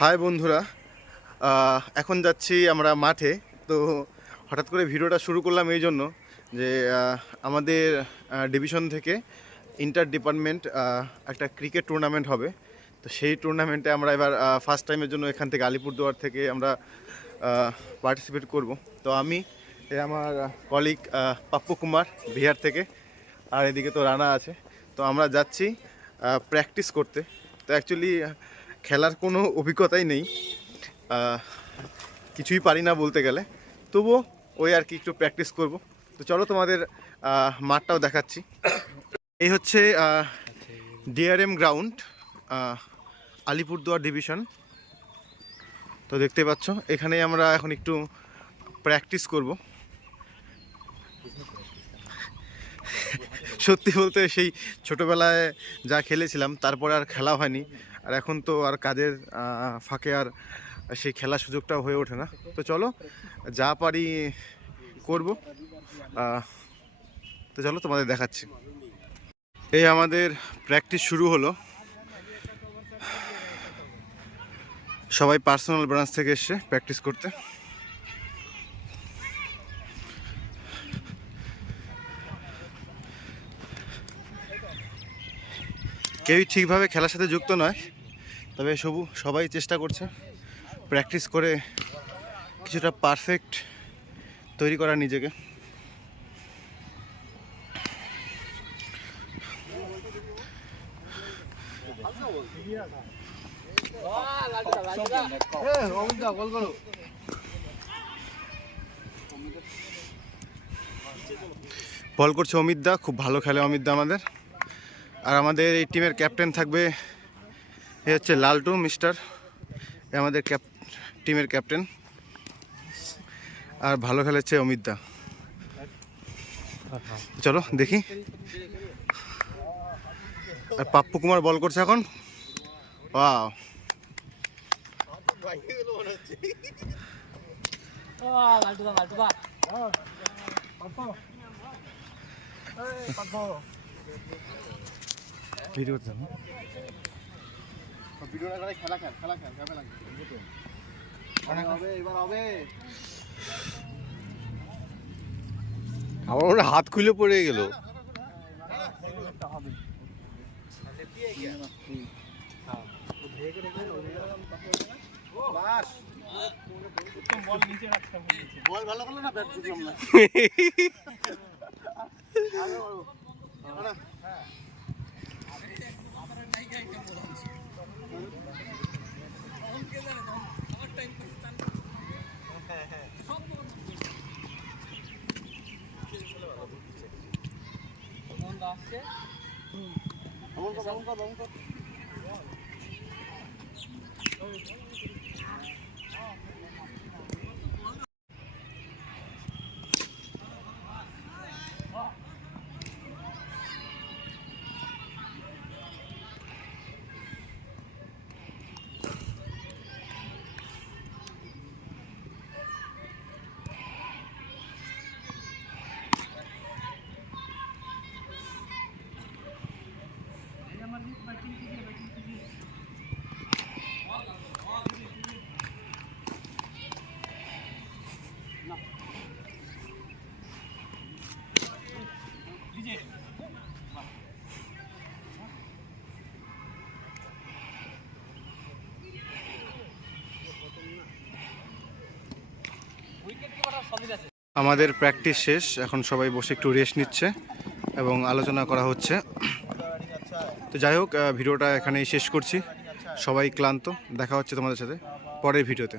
High বন্ধুরা, এখন যাচ্ছি আমরা মাঠে। তো হঠাৎ করে ভিডিওটা শুরু করলাম এই জন্য যে আমাদের ডিভিশন থেকে ইন্টার ডিপার্টমেন্ট একটা ক্রিকেট টুর্নামেন্ট হবে। তো সেই টুর্নামেন্টে আমরা এবার ফার্স্ট টাইমের জন্য এখান থেকে আলিপুরদুয়ার থেকে আমরা পার্টিসিপেট করব। তো আমি আমার কলিগ পাপ্পু কুমার বিহার থেকে, আর এদিকে তো রানা আছে। তো আমরা যাচ্ছি প্র্যাকটিস করতে। তো অ্যাকচুয়ালি খেলার কোনো অভিজ্ঞতাই নেই, কিছুই পারি না বলতে গেলে, তবুও ওই আর কি একটু প্র্যাকটিস করব। তো চলো তোমাদের মাঠটাও দেখাচ্ছি। এই হচ্ছে ডিআরএম গ্রাউন্ড, আলিপুরদুয়ার ডিভিশন। তো দেখতে পাচ্ছ এখানেই আমরা এখন একটু প্র্যাকটিস করব। সত্যি বলতে সেই ছোটোবেলায় যা খেলেছিলাম তারপরে আর খেলা হয়নি, আর এখন তো আর কাজের ফাঁকে আর সেই খেলার সুযোগটাও হয়ে ওঠে না। তো চলো যা পারি করব। তো চলো তোমাদের দেখাচ্ছি। এই আমাদের প্র্যাকটিস শুরু হলো। সবাই পার্সোনাল ব্রাঞ্চ থেকে এসে প্র্যাকটিস করতে। কেউই ঠিকভাবে খেলার সাথে যুক্ত নয়, তবে সবাই চেষ্টা করছে প্র্যাকটিস করে কিছুটা পারফেক্ট তৈরি করার নিজেকে। বল করছে অমিত দা, খুব ভালো খেলে অমিত দা আমাদের। আর আমাদের এই টিমের ক্যাপ্টেন থাকবে, এ হচ্ছে লালটু মিস্টার, আমাদের টিমের ক্যাপ্টেন। আর ভালো খেলেছে অমিত দা। চলো দেখি। আর পাপ্পু কুমার বল করছে এখন। ওয়াও, আমার মনে হাত খুলে পড়ে গেল। আমাদের প্র্যাকটিস শেষ, এখন সবাই বসে একটু রেস্ট নিচ্ছে এবং আলোচনা করা হচ্ছে। তো যাই হোক, ভিডিওটা এখানেই শেষ করছি। সবাই ক্লান্ত। দেখা হচ্ছে তোমাদের সাথে পরের ভিডিওতে।